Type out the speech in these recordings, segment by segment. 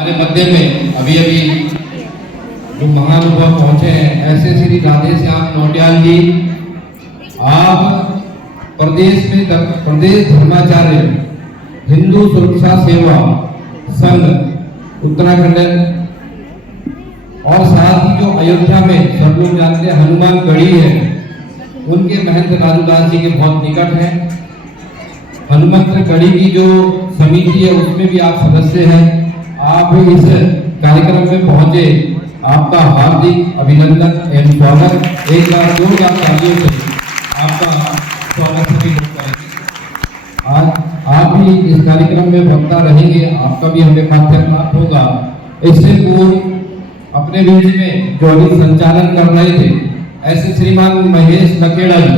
हमारे मध्य में अभी अभी जो महानुभाव पहुंचे हैं, ऐसे श्री राधे श्याम नौटियाल जी, आप प्रदेश धर्माचार्य हिंदू सुरक्षा सेवा संघ उत्तराखंड और साथ ही जो अयोध्या में सब लोग जानते हैं हनुमान गढ़ी है, उनके महंत राजूदास जी के बहुत निकट हैं। हनुमंत गढ़ी की जो समिति है उसमें भी आप सदस्य हैं। आप इस कार्यक्रम में पहुंचे, आपका हार्दिक अभिनंदन एवं स्वागत। एक बार जोरदार तालियों से आपका स्वागत सभी लोग करेंगे। आज आप भी इस कार्यक्रम में वक्ता रहेंगे, आपका भी हमें पाठ्य प्राप्त होगा। इससे पूर्व अपने बीच में जो अभी संचालन कर रहे थे ऐसे श्रीमान महेश लकेड़ा जी,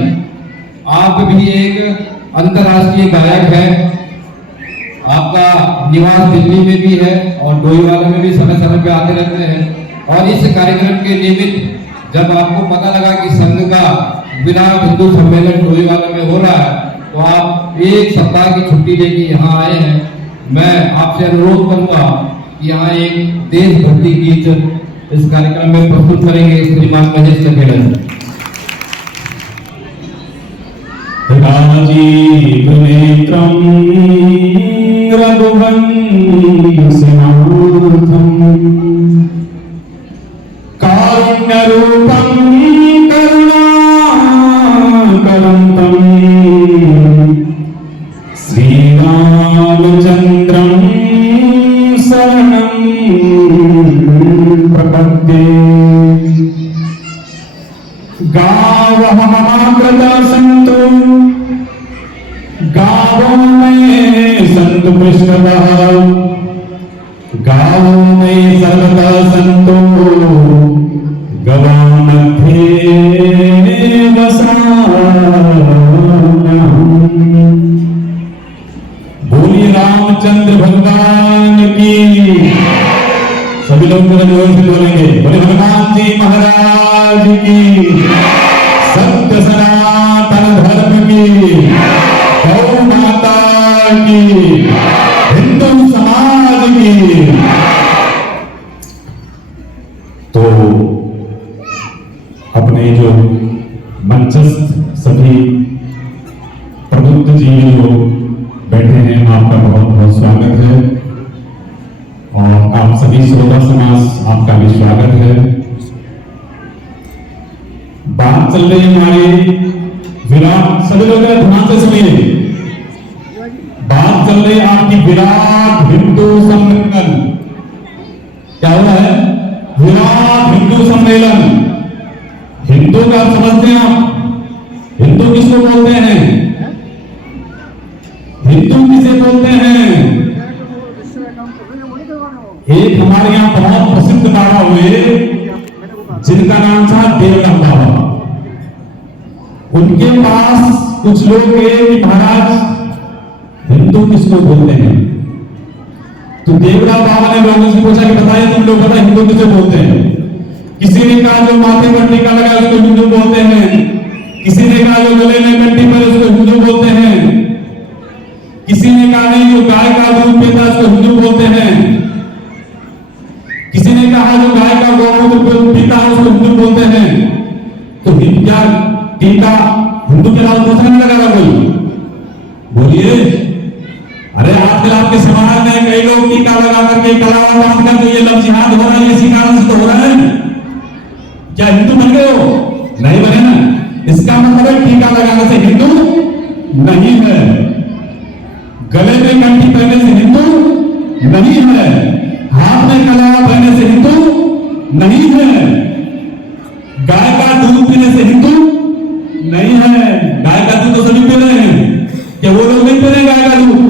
आप भी एक अंतर्राष्ट्रीय गायक है। आपका निवास दिल्ली में भी है और डोईवाला में भी समय समय पे आते रहते हैं। और इस कार्यक्रम के निमित्त जब आपको पता लगा कि संघ का विराट हिंदू सम्मेलन डोईवाला में हो रहा है, तो आप एक सप्ताह की छुट्टी लेके यहाँ आए हैं। मैं आपसे अनुरोध करूंगा कि यहाँ एक देशभक्ति गीत इस कार्यक्रम में प्रस्तुत करेंगे श्रीमान महेश लकेड़ा जी। राजीव नेत्रं रघुवंशनाथं कारुण्यरूपं करुणाकरन्तं श्रीरामचन्द्रं शरणं प्रपद्ये। गावः ममाकृता सन्तु, गावों में संतु पृष्ठतः, गावों में सर्वदा संतो, गवामध्ये वसाम्यहम्। बोलिए रामचंद्र भगवान की। सभी लोग मेरे जोर से बोलेंगे, बोले हनुमान जी महाराज की, सत्य सनातन धर्म की, गौ माता की, हिंदू समाज की। तो अपने जो मंचस्थ सभी प्रबुद्ध जी जो बैठे हैं, आपका बहुत बहुत स्वागत है। और आप सभी श्रोता समाज, आपका भी स्वागत है। बात चल रही है हमारी विराट, सभी लोग ध्यान से सुनिए। बात चल रही है आपकी विराट हिंदू सम्मेलन। क्या हो रहा है? विराट हिंदू सम्मेलन। हिंदू का समझते हैं आप? हिंदू किसको बोलते हैं? हिंदू किसे बोलते हैं? एक हमारे यहाँ बहुत प्रसिद्ध बाबा हुए जिनका नाम था देवराम बाबा। उनके पास कुछ लोग गए कि महाराज हिंदू किसको बोलते हैं? तो देवराम बाबा ने लोगों से पूछा कि बताइए तुम लोग बता हिंदू किसे बोलते हैं? किसी ने कहा जो माथे पर टीका लगा उसको हिंदू बोलते हैं, किसी ने कहा जो गले में कंठी पर उसको हिंदू बोलते हैं, किसी ने कहा नहीं जो गाय का दूध पीता उसको हिंदू बोलते हैं, किसी ने कहा जो गाय का गोमूत्र पीता है उसको हिंदू बोलते हैं। तो क्या टीका हिंदू के अलावा दूसरा नहीं लगा कोई? बोलिए। अरे आजकल आपके समाज में कई लोग टीका लगा करके कलावा बांध कर जो ये लफ्ज जिहाद हो रहा है, इसी कारण से तो हो रहा है। क्या हिंदू बन गए हो? नहीं बने ना। इसका मतलब है टीका लगाने से हिंदू नहीं है, गले में कंठी पहनने से हिंदू नहीं है, हाथ में कलावा पहनने से हिंदू नहीं है, गाय का दूध पीने से हिंदू नहीं है। गाय का दूध तो सभी पी रहे हैं, क्या वो लोग नहीं पी रहे गाय का दूध?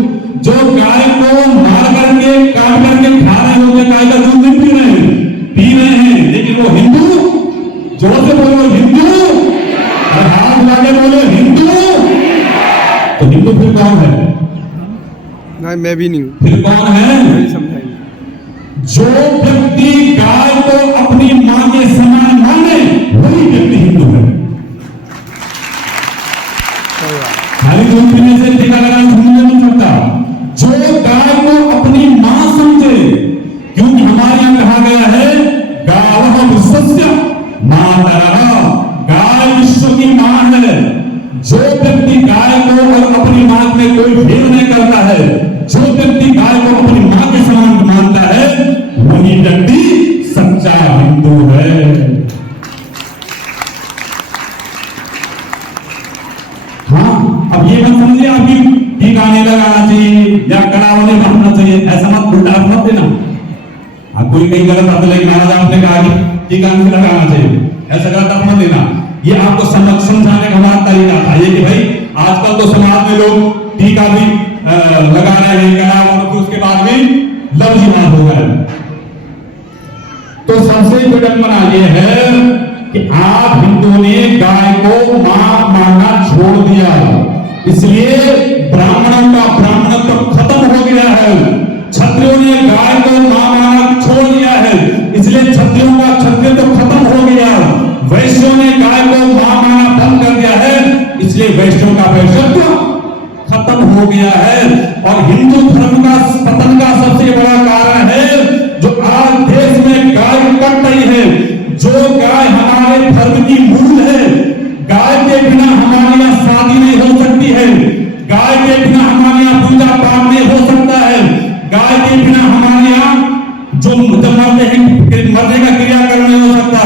जो गाय को मार करके काट करके खा रहे होंगे गाय का दूध नहीं पी रहे हैं, पी रहे हैं, लेकिन वो हिंदू। जोर से बोलो हिंदू, और हाथ लाके बोलो हिंदू। तो हिंदू फिर कौन है? नहीं, मैं भी नहीं हूं। फिर कौन है? समझाइए। जो व्यक्ति गाय को अपनी मां के समान माने वही व्यक्ति हिंदू है। खाली दूध पीने से टीका लगाना हिंदू नहीं सकता। जो गाय को अपनी मां समझे, क्यों गाय को और अपनी मां में कोई भेद नहीं करता है, जो व्यक्ति गाय को अपनी मां के समान मानता है, वही व्यक्ति सच्चा हिंदू है। हाँ, अब ये मत समझिए आपकी टीका नहीं लगाना चाहिए या कड़ावा नहीं बांधना चाहिए, ऐसा मत उल्टा मत देना। आप कोई कहीं गलत बात लेकिन आज आपने कहा कि टीका नहीं लगाना चाहिए, ऐसा गलत मत देना। ये आपको समझाने का हमारा तरीका था ये कि भाई आजकल तो समाज में लोग टीका भी लगा रहे हैं, कड़ावा, और उसके बाद में लव जिहाद हो गए। तो सबसे विडंबना ये है कि आप हिंदुओं ने गाय को मां मानना छोड़ दिया, इसलिए ब्राह्मणों का ब्राह्मणत्व खत्म हो गया है। क्षत्रियों ने गाय को मां मानना छोड़ दिया है, इसलिए क्षत्रियों का क्षत्रियत्व खत्म हो गया। वैश्यों ने गाय को मां मानना बंद कर दिया है, इसलिए वैश्यों का वैश्यत्व खत्म हो गया है। और हिंदू धर्म का पतन का सबसे बड़ा कारण है जो आज देश में गाय कट रही है। जो गाय हमारे धर्म की मूल है, गाय के बिना हमारे यहाँ शादी नहीं हो सकती है, गाय के बिना हमारे यहाँ पूजा पाठ नहीं हो सकता है, गाय के बिना हमारे यहाँ जो मरने का क्रियाकर्म नहीं हो सकता,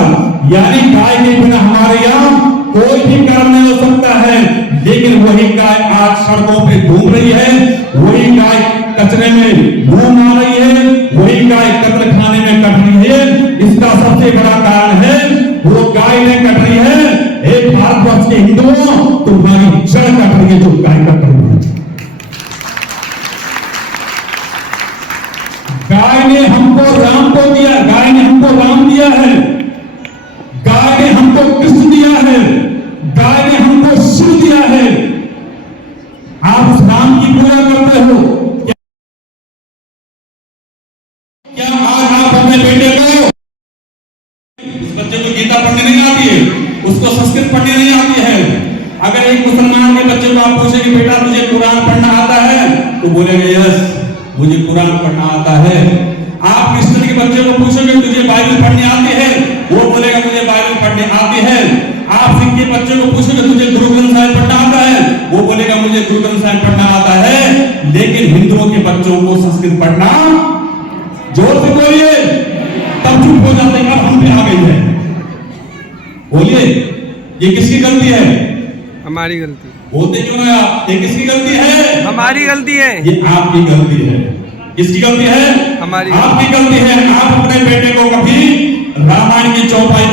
यानी गाय के बिना हमारे यहाँ कोई भी कर्म नहीं हो सकता है। लेकिन वही गाय आज सड़कों पे घूम रही है, वही गाय कचरे में मुंह मार रही है, वही गाय कत्ल खाने में कट रही है। इसका सबसे बड़ा कारण है वो गाय ने कट रही है। एक भारतवर्ष के हिंदुओं, तुम्हारी जड़ कट रही है जो गाय कट रही है। गाय ने हमको राम को दिया, गाय ने हमको राम दिया है, गाय ने हमको कृष्ण दिया है, गाय ने हमको शिव दिया है। आप उस राम की पूजा करते हो क्या? आज आप अपने बेटे को, इस बच्चे को गीता पढ़ने नहीं आती है, उसको संस्कृत पढ़ने नहीं आती है, अगर एक मुसलमान के बच्चे को आप पूछे कि बेटा तुझे कुरान पढ़ना आता है, तो बोलेगा यस मुझे कुरान पढ़ना आता है। आप क्रिश्चियन के बच्चे को पूछोगे तुझे बाइबल पढ़नी आती है, वो बोलेगा मुझे बाइबल पढ़ने आती है। आप सिख के बच्चे को पूछोगे तुझे गुरु ग्रंथ साहिब पढ़ना आता है, वो बोलेगा मुझे गुरु ग्रंथ साहिब पढ़ना आता है। लेकिन हिंदुओं के बच्चों को संस्कृत पढ़ना, जोर से बोलिए, तब चुप हो जाते हैं। अब हम भी आ गई है, बोलिए ये किसकी गलती है? हमारी गलती। बोलते क्यों ना आप? ये किसकी गलती है? हमारी गलती है। ये आपकी गलती है। किसकी गलती है? हमारी। आपकी गलती है। आप अपने बेटे को कभी रामायण की चौपाई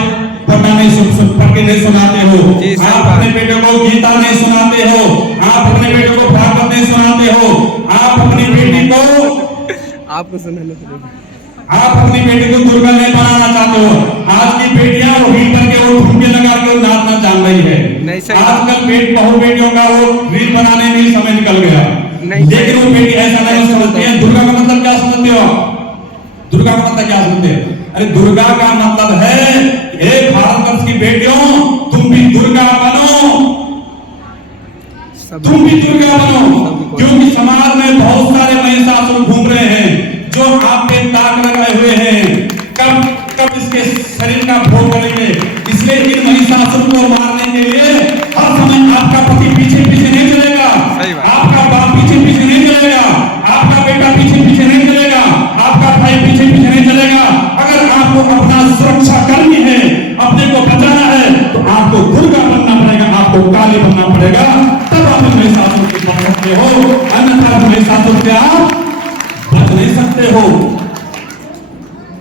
पढ़ना नहीं पढ़ के नहीं सुनाते हो, आप अपने बेटे को गीता नहीं सुनाते हो, आप अपने बेटे को भागवत नहीं सुनाते हो, आप अपनी बेटी को, आपको सुनाना पड़ेगा, आप अपनी बेटी को दुर्गा नहीं बनाना चाहते हो। आज की बेटियां वो रील करके वो ठुमके लगा के वो नाचना जान रही है। आजकल बहु बेटियों का वो रील बनाने में समय निकल गया, लेकिन वो बेटी ऐसा नहीं समझती है। दुर्गा का मतलब क्या समझते हो? दुर्गा का मतलब क्या समझते हो? अरे दुर्गा का मतलब है एक भारतवर्ष की बेटियों तुम भी दुर्गा बनो, तुम भी दुर्गा बनो, क्योंकि समाज में बहुत सारे महिषासुर घूम रहे हैं जो आप पे ताक लगाए हुए हैं। कब इसके शरीर का भोग करेंगे? इसलिए इन महिषासुर को मारने के लिए हर समय आपका पति पीछे पीछे नहीं चलेगा, आपका बाप पीछे पीछे नहीं चलेगा, आपका बेटा पीछे पीछे नहीं चलेगा, आपका भाई पीछे पीछे नहीं चलेगा। अगर आपको अपना सुरक्षा करनी है, अपने को बचाना है, तो आपको दुर्गा बनना पड़ेगा, आपको काली बनना पड़ेगा, तब आप महिषासुर से बच सकते हो। अन्यथा महिषासुर से आप बच नहीं सकते हो,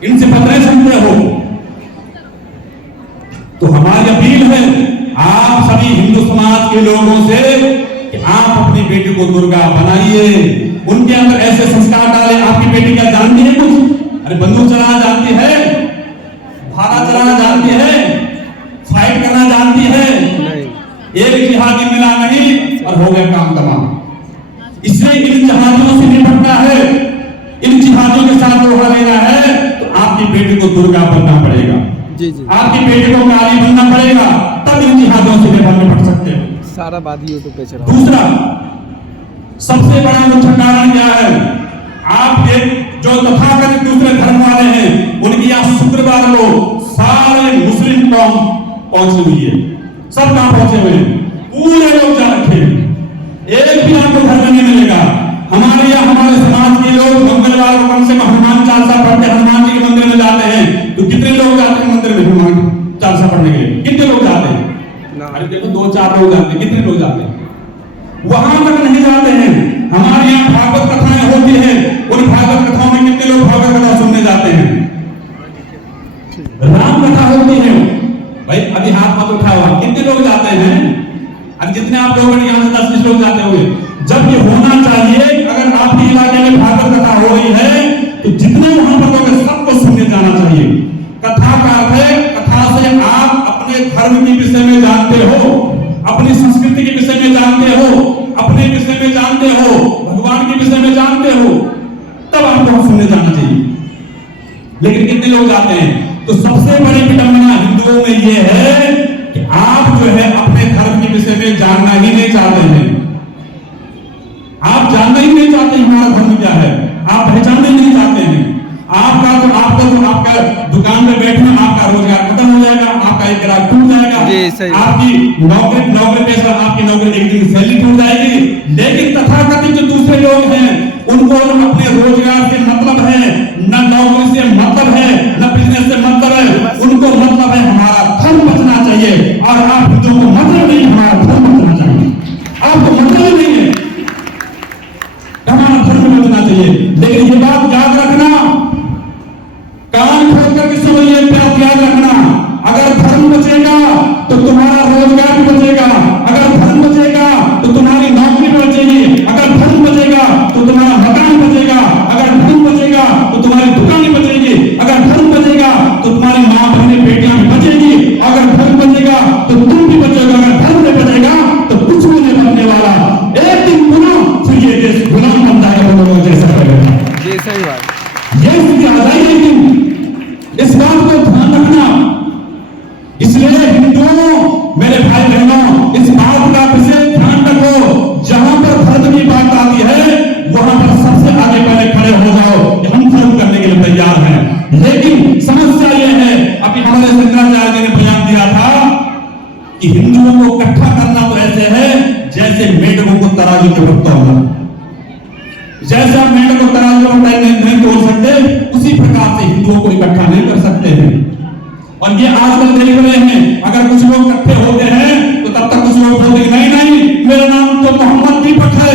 इनसे बच नहीं सकते हो। तो हमारी अपील है आप सभी हिंदू समाज के लोगों से कि आप अपनी बेटी को दुर्गा बनाइए, उनके अंदर ऐसे संस्कार डालें। आपकी बेटी क्या जानती है कुछ? अरे बंदूक चलाना जानती है, भाला चलाना जानती है, फाइट करना जानती है? एक जिहादी मिला नहीं और हो गया काम तमाम। इसलिए इन जिहादियों से निपटना है, इन जिहादियों के साथ लोहा लेना है, तो आपकी बेटी को दुर्गा बनना पड़ेगा, आपकी बेटी को काली बनना पड़ेगा, तब इन जिहादियों से निपट सकते हैं। सारा बात यूट्यूब पे चला। दूसरा सबसे बड़ा मुख्य कारण क्या है? आप जो तथाकथित दूसरे धर्म वाले हैं, उनकी यहाँ शुक्रवार को सारे मुस्लिम कौम पहुंची हुई है, सब कहां पहुंचे हुए हैं? पूरे लोग जा रखे हैं। एक भी आपको घर में नहीं मिलेगा। हमारे यहाँ हमारे समाज के लोग मंगलवार को कम से कम हनुमान चालीसा पढ़ते, हनुमान जी के मंदिर में जाते हैं। तो कितने लोग जाते हैं मंदिर में हनुमान चालीसा पढ़ने के लिए? कितने लोग जाते हैं? अरे देखो 2-4 लोग जाते हैं। कितने लोग जाते हैं? वहां तक नहीं जाते हैं। हमारे यहाँ भागवत कथाएं होती है, उन भागवत कथाओं में कितने लोग भागवत कथा सुनने जाते हैं? राम कथा होती है भाई, अभी हाथ मत उठा हुआ, कितने लोग जाते हैं? अब जितने आप लोग यहाँ से 10-20 लोग जाते होंगे। जब ये होना चाहिए, अगर आपके इलाके में भागवत कथा हो रही है तो जितने वहां पर लोग सबको सुनने जाना चाहिए। कथा का अर्थ है, कथा से आप अपने धर्म के विषय में जानते हो, अपनी संस्कृति के विषय में जानते हो, अपने विषय में जानते हो, भगवान के विषय में जानते हो, तब आपको सुनने जाना चाहिए। लेकिन कितने लोग जाते हैं? तो सबसे बड़ी विडंबना हिंदुओं में यह है कि आप जो है अपने धर्म के विषय में जानना ही नहीं चाहते हैं। आप जानना ही नहीं चाहते हमारा धर्म क्या है, आप पहचानना ही नहीं चाहते हैं। आपका दुकान में बैठना, आपका रोजगार खत्म हो जाएगा, आपका एक ग्राहक टूट जाएगा, आपकी नौकरी पेशा, आपकी नौकरी एक दिन सैलरी टूट जाएगी। लेकिन तथाकथित जो दूसरे लोग हैं, उनको अपने रोजगार से मतलब है, न नौकरी से मतलब है, न बिजनेस से मतलब है, उनको मतलब है हमारा धर्म बचना चाहिए। और आप हिंदुओं को मतलब नहीं, हमारा धर्म बचना चाहिए। आपको मतलब ही नहीं है, हमारा धर्म बचना चाहिए। लेकिन ये बात याद रखना, कान खोल करके समझिए, बात याद रखना, अगर धर्म बचेगा तो तुम्हारा रोजगार भी बचेगा, अगर धर्म बचेगा तो तुम्हारी नौकरी भी बचेगी, अगर धर्म बचेगा तो तुम्हारा मकान बचेगा, अगर धर्म बचेगा तो तुम्हारी दुकान बचेगी, अगर धर्म बचेगा तो तुम्हारी माँ बहनें बेटियां भी बचेगी, अगर धर्म बचेगा तो तुम भी बचोगे, अगर धर्म नहीं बचेगा तो कुछ भी नहीं बनने वाला। एक दिन पुनः फिर ये देश गुलाम बन जाएगा लोगों जैसा पहले। ये सही बात, ये स्थिति आ जाएगी एक दिन, इस बात को ध्यान रखना। इसलिए हिंदुओं, मेरे भाई बहनों, इस बात का विशेष ध्यान रखो, जहां पर धर्म की बात आती है वहां पर सबसे आगे पहले खड़े हो जाओ कि हम धर्म करने के लिए तैयार हैं। लेकिन समस्या यह है, अभी हमारे शंकराचार्य ने बयान दिया था कि हिंदुओं को इकट्ठा करना तो ऐसे है जैसे मेढकों को तराजू के ऊपर तोलना। जैसे आप मेढक को तराजू के ऊपर नहीं तोल सकते, उसी प्रकार से हिंदुओं को इकट्ठा नहीं कर सकते हैं। और ये आजकल देख रहे हैं, अगर कुछ लोग इकट्ठे होते हैं तो तब तक कुछ लोग बोलते हैं नहीं, मेरा नाम तो मोहम्मद दीपक है।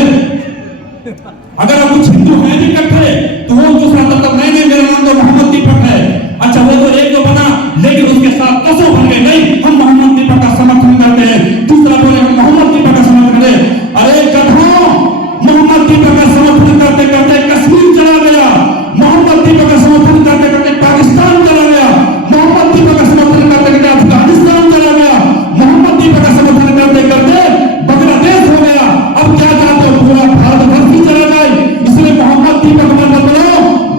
अगर कुछ हिंदू हैं भी इकट्ठे तो वो दूसरा तब तक नहीं, मेरा नाम तो मोहम्मद दीपक है। अच्छा, वो तो एक तो बना, लेकिन उसके साथ कसो बन गए, नहीं हम मोहम्मद दीपक का समर्थन करते हैं, दूसरा बोले हम मोहम्मद दीपक का समर्थन करें। अरे गधों, मोहम्मद दीपक का समर्थन करते करते कश्मीर चला गया, मोहम्मद दीपक का समर्थन करते करते पाकिस्तान चला गया, मोहम्मद दीपक का समर्थन करते करते अफगानिस्तान चला गया, मोहम्मद दीपक का समर्थन करते करते बांग्लादेश हो गया। अब क्या चाहते हो, पूरा भारत वर्ष ही चला जाए? इसलिए मोहम्मद दीपक मत बनो,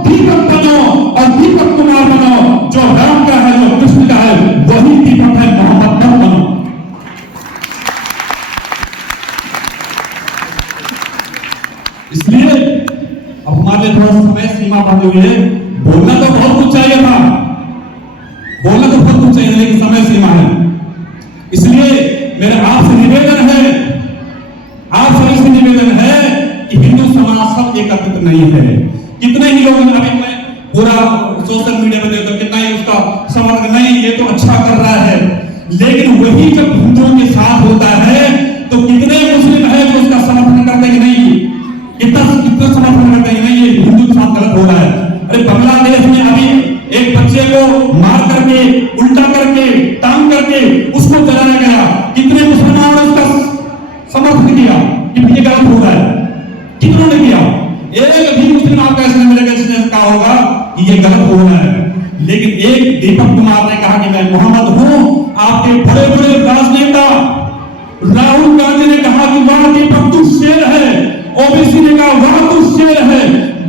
दीपक बनो और दीपक कुमार बनो। जो राम का है, जो कृष्ण का है, वही दीपक है, मोहम्मद मत बनो। इसलिए अब हमारे थोड़ा समय सीमा बंद हुई है। बोलना तो बहुत कुछ चाहिए था, बोलना तो बहुत कुछ चाहिए, लेकिन समय सीमा है। इसलिए मेरा आपसे निवेदन है, आप सभी से निवेदन है कि हिंदू समाज सब एकत्रित नहीं है। कितने ही लोग, अभी मैं पूरा सोशल मीडिया पे देखता हूं, कितना ही उसका समर्थन, नहीं ये तो अच्छा कर रहा है, लेकिन वही जब हिंदुओं के साथ होता है तो कितने मुस्लिम है जो उसका समर्थन करते हैं कि नहीं, कितना समर्थन करते हैं नहीं, ये हिंदू के साथ गलत हो रहा है। अरे बांग्लादेश में अभी एक बच्चे को मार करके, उल्टा करके, टांग करके उसको जलाया गया, कितने मुसलमानों ने उसका समर्थन किया कि ये गलत हो रहा है? कितनों ने किया? एक भी मुस्लिम आपका ऐसा मिलेगा जिसने कहा होगा कि ये गलत हो रहा है। लेकिन एक दीपक कुमार ने कहा कि मैं मोहम्मद हूं। आपके बड़े बड़े राजनेता राहुल गांधी ने कहा कि वाह दीपक तू शेर है, ओबीसी ने कहा वाह तू शेर है,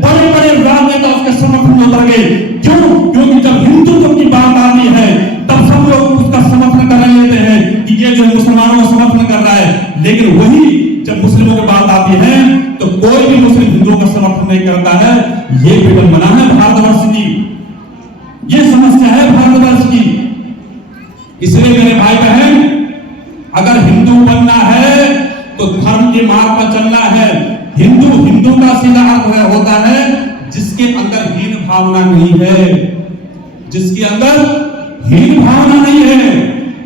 बड़े बड़े राजनेता उसके समर्थन में उतर गए। क्यों? क्योंकि जब हिंदुत्व की बात आती है तब सब लोग उसका समर्थन कर लेते हैं कि ये जो मुसलमानों का समर्थन कर रहा है, लेकिन वही जब मुस्लिमों की बात आती है तो कोई भी मुस्लिम हिंदुओं का समर्थन नहीं करता है। ये विडंबना है भारतवर्ष की, ये समस्या है भारतवर्ष की। इसलिए मेरे भाई बहन, अगर हिंदू बनना है तो धर्म के मार्ग पर चलना है। हिंदू का सीधा अर्थ होता है जिसके अंदर हीन भावना नहीं है, जिसके अंदर हीन भावना नहीं है,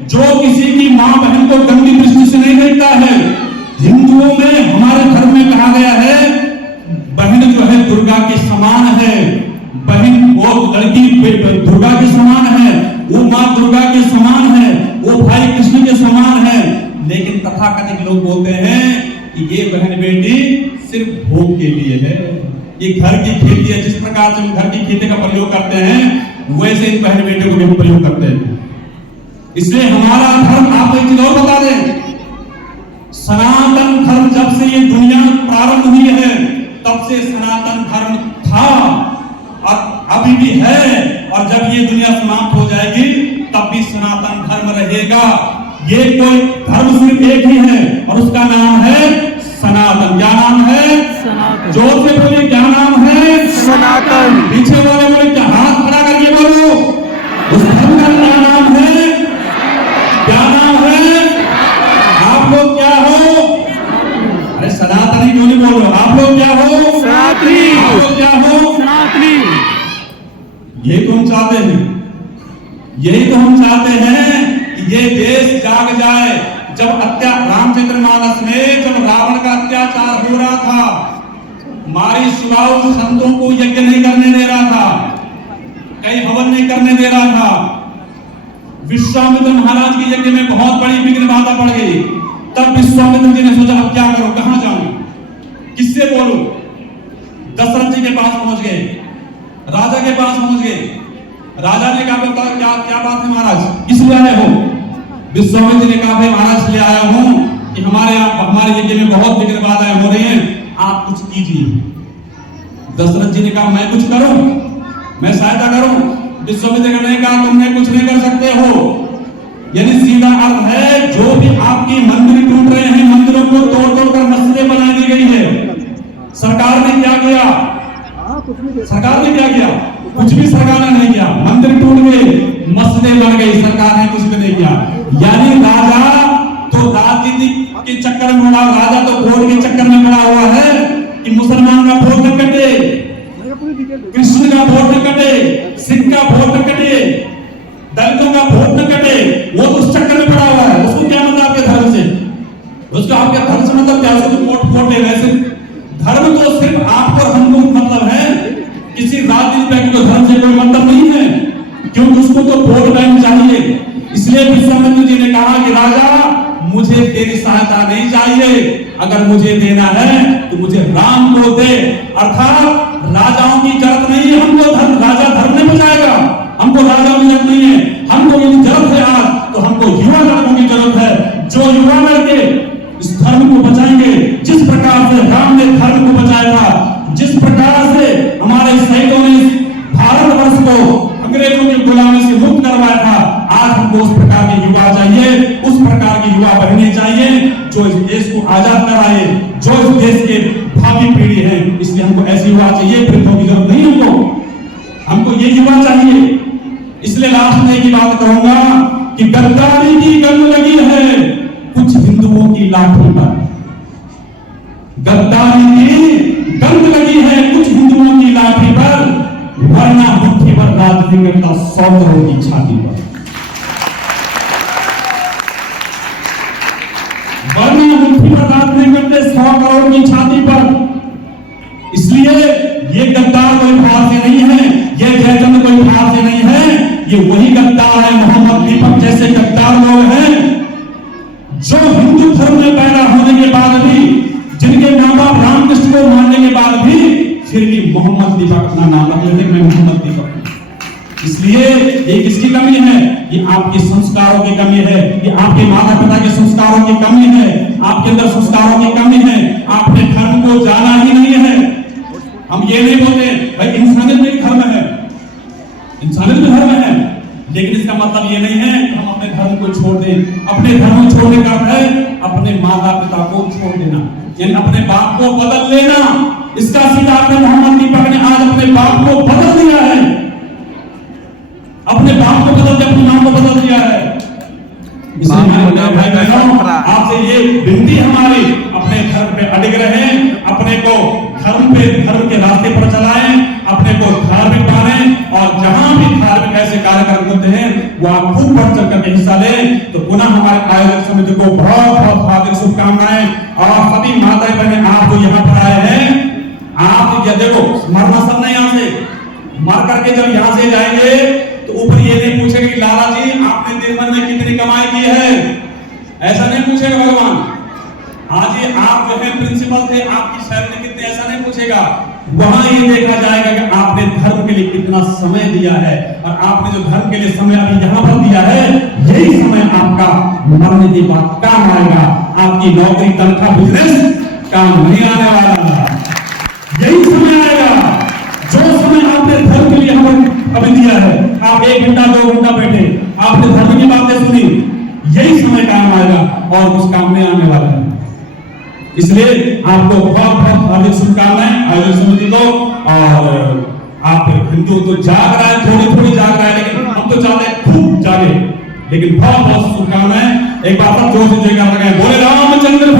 जो किसी की मां बहन को गंदी दृष्टि से नहीं देखता है। हिंदुओं में, हमारे धर्म में कहा गया है बहन जो है दुर्गा के समान है, बहन वो लड़की दुर्गा के समान है, वो मां दुर्गा के समान है, वो भाई कृष्ण के समान है। लेकिन तथाकथित लोग बोलते हैं कि ये बहन बेटी सिर्फ भोग के लिए है, ये घर की खेती है। जिस प्रकार से हम घर की खेती का प्रयोग करते हैं वैसे इन बहन बेटे को भी प्रयोग करते हैं। इसलिए हमारा धर्म, आपको एक चीज और बता दें, सनातन धर्म जब से ये दुनिया प्रारंभ हुई है तब से सनातन धर्म था और अभी भी है, और जब ये दुनिया समाप्त हो जाएगी तब भी सनातन धर्म रहेगा। ये कोई धर्म सिर्फ एक ही है और उसका नाम है सनातन। क्या नाम है? सनातन। जोर से बोलिए, क्या नाम है? सनातन। पीछे वाले बोले, क्या हाथ खड़ा करके बोलो, उस धर्म का क्या नाम है? क्या नाम है? आप लोग क्या हो? अरे सनातनी क्यों नहीं बोल रहे? आप लोग क्या हो? सनातनी। आप लोग क्या हो? सनातनी। यही तो हम चाहते हैं, यही तो हम चाहते हैं कि ये देश जाग जाए। जब रामचंद्रमानस में जब रावण का अत्याचार हो रहा था, मारी शिवाओं संतों को यज्ञ नहीं करने दे रहा था, कई हवन नहीं करने दे रहा था, विश्वामित्र महाराज के यज्ञ में बहुत बड़ी विघ्न बाधा पड़ गई। तब विश्वामित्र जी ने सोचा अब क्या करूं, कहां जाऊं, किससे बोलूं? दशरथ जी के पास पहुंच गए, राजा के पास पहुंच गए। राजा ने कहा बता क्या बात है महाराज, किस लिए आए हो? विश्वामित्र ने कहा भाई महाराज ले आया हूं कि हमारे यज्ञ में बहुत विघ्न बाधाएं हो रही हैं, आप कुछ कीजिए। दशरथ जी ने कहा मैं कुछ करूं, मैं सहायता करूं? विश्वामित्र ने कहा तुमने कुछ नहीं कर सकते हो। यानी सीधा अर्थ है जो भी आपकी मंदिर टूट रहे हैं, मंदिरों को तोड़ कर मस्जिदें बना दी गई है। सरकार ने क्या किया? सरकार ने क्या किया? कुछ भी सरकार ने नहीं किया। मंदिर टूट गए, मस्जिदें बन गई, सरकार ने कुछ भी नहीं किया। यानी राजा तो राजनीति के चक्कर में पड़ा, राजा तो वोट के चक्कर में पड़ा हुआ है कि मुसलमान का वोट न कटे, कृष्ण का वोट न कटे, सिख का वोट न कटे, दलितों का वोट न कटे। वो तो उस चक्कर में पड़ा हुआ है। उसको क्या मतलब आपके धर्म से? उसका आपके धर्म से मतलब क्या? उसको वोट वोट है। वैसे धर्म तो सिर्फ आपको और हमको मतलब है, किसी राजनीतिक व्यक्ति को धर्म से कोई मतलब नहीं है, क्योंकि उसको तो वोट बैंक चाहिए। इसलिए विश्वामित्र जी ने कहा कि राजा मुझे तेरी सहायता नहीं चाहिए, अगर मुझे देना है तो मुझे राम को दे। अर्थात राजाओं की जरूरत नहीं है हमको, राजा धर्म नहीं बचाएगा, हमको राजाओं की जरूरत नहीं है। हमको यदि जरूरत है आज तो हमको युवा लड़कों की जरूरत है, जो युवा लड़के इस धर्म को बचाएंगे। जिस प्रकार से राम ने धर्म को बचाया था, जिस प्रकार से हमारे शहीदों ने भारतवर्ष को अंग्रेजों की गुलामी से मुक्त करवाया था, आज हमको उस प्रकार के युवा चाहिए, उस प्रकार के युवा बनने चाहिए जो इस देश को आजाद कराए, जो इस देश के भावी पीढ़ी है। इसलिए हमको ऐसे युवा चाहिए, वृद्धों की जरूरत नहीं हमको ये युवा चाहिए। इसलिए लास्ट में एक बात कहूंगा कि गद्दारी की गंध लगी है कुछ हिंदुओं की लाठी पर, गद्दारी की गंध लगी है कुछ हिंदुओं की लाठी पर, वरना मुट्ठी पर राजनीति करता 100 करोड़ की छाती पर, वरना मुट्ठी पर राजनीति करते 100 करोड़ की छाती पर। इसलिए ये गद्दार कोई बाहर से नहीं है, ये जयचंद कोई बाहर से नहीं है, ये वही गद्दार है, मोहम्मद दीपक जैसे गद्दार लोग हैं जो हिंदू धर्म में पैदा होने के बाद भी, जिनके मां बाप रामकृष्ण को मानने के बाद भी फिर भी मोहम्मद दीपक अपना नाम रख लेते, मैं मोहम्मद दीपक। इसलिए ये किसकी कमी है? ये आपके संस्कारों की कमी है, ये आपके माता पिता के संस्कारों की कमी है, आपके अंदर संस्कारों की कमी है, आपने धर्म को जाना ही नहीं है। हम ये नहीं बोलते भाई इंसानियत में धर्म है, इंसानियत में धर्म है, लेकिन इसका मतलब ये नहीं है कि हम अपने धर्म को छोड़ दें। अपने धर्म को छोड़ने का अर्थ है अपने माता पिता को छोड़ देना, यानी अपने बाप को बदल लेना। इसका सीधा अर्थ मोहम्मद दीपक ने आज अपने बाप को बदल दिया है, अपने बाप को बदल दिया, अपनी मां को बदल दिया है। इसलिए हमारे भाई बहनों, आपसे ये विनती हमारी, अपने धर्म पे अडिग रहें, अपने को धर्म के रास्ते पर चलाएं, अपने को धार्मिक मानें, और जहां भी धार्मिक ऐसे कार्यक्रम होते हैं वो आप खूब बढ़ चढ़ करके हिस्सा लें। तो पुनः हमारे आयोजक समिति को बहुत बहुत हार्दिक शुभकामनाएं। और सभी माताएं बहनें, आप जो यहाँ पर आए हैं, आप ये देखो, मरना सब नहीं, यहाँ से मर करके जब यहाँ से जाएंगे तो ऊपर ये नहीं पूछेगा कि लाला जी आपने दिन भर में कितनी कमाई की है, ऐसा नहीं पूछेगा भगवान। आज ये आप जो है प्रिंसिपल थे, आपकी सैलरी कितनी, ऐसा नहीं पूछेगा। वहां ये देखा जाएगा कि आपने धर्म के लिए कितना समय दिया है, और आपने जो धर्म के लिए समय अभी यहाँ पर दिया है, यही समय आपका मरने के बाद काम आएगा। आपकी नौकरी, तनख्वाह, बिजनेस काम नहीं आने वाला, यही समय आएगा। जो समय आपने धर्म के लिए हमें अभी दिया है, आप 1 घंटा 2 घंटा बैठे, आपने धर्म की बातें सुनी, यही समय काम आएगा और कुछ काम नहीं आने वाला है। इसलिए आपको बहुत बहुत हार्दिक शुभकामनाएं आयोजक समिति को। और आप हिंदू तो जाग रहा है, थोड़ी थोड़ी जाग रहा है, लेकिन हम तो चाहते हैं खूब जागे। लेकिन बहुत बहुत शुभकामनाएं। एक बार सब जोर से जयकार लगाएं, बोले रामचंद्र